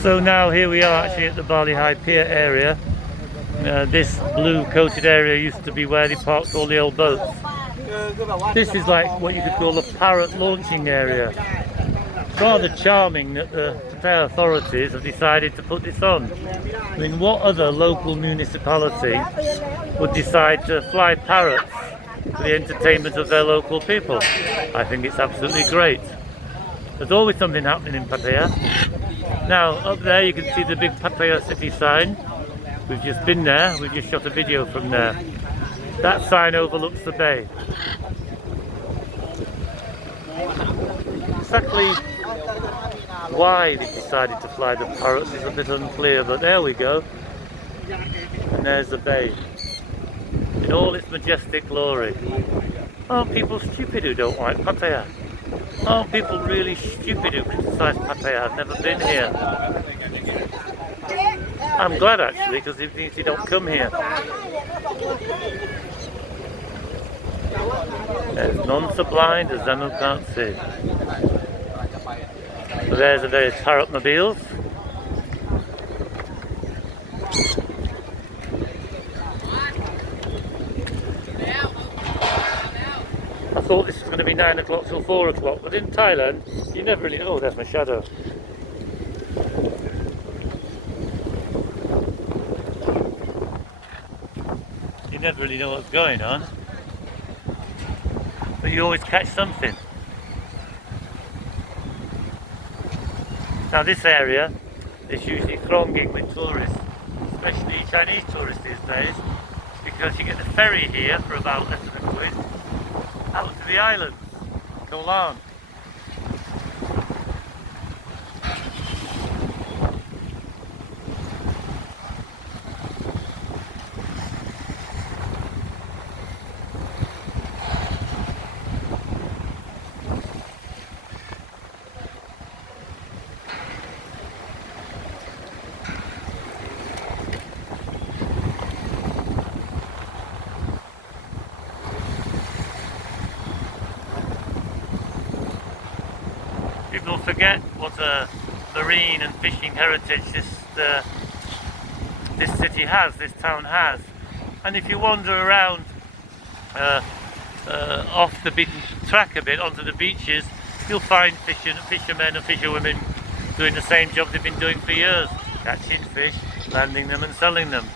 So now here we are actually at the Bali High Pier area. This blue coated area used to be where they parked all the old boats. This is like what you could call a Parrot launching area. It's rather charming that the Pattaya authorities have decided to put this on. I mean, what other local municipality would decide to fly parrots for the entertainment of their local people? I think it's absolutely great. There's always something happening in Pattaya. Now, up there you can see the big Pattaya city sign. We've just been there, we've just shot a video from there. That sign overlooks the bay. Exactly why they decided to fly the parrots is a bit unclear, but there we go. And there's the bay in all its majestic glory. Aren't people stupid who don't like Pattaya? Aren't people really stupid who criticise Pattaya? I've never been here. I'm glad actually, because it means you don't come here. There's none so blind as them who can't see. So there's the various Parrot mobiles. I thought this was going to be 9 o'clock till 4 o'clock, but in Thailand you never really... Oh, there's my shadow. You never really know what's going on, but you always catch something. Now this area is usually thronging with tourists, especially Chinese tourists these days, because you get the ferry here for about less than £1 out to the islands, Colourfull. People forget what a marine and fishing heritage this city has, this town has. And if you wander around off the beaten track a bit onto the beaches, you'll find fishermen and fisherwomen doing the same job they've been doing for years, catching fish, landing them and selling them.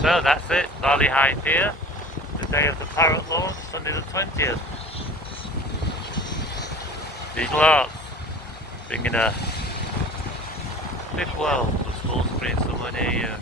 So that's it, Bali High Pier. Day of the Parrot launch, Sunday the 20th. Visual arts, bringing a big world to small screen somewhere near you.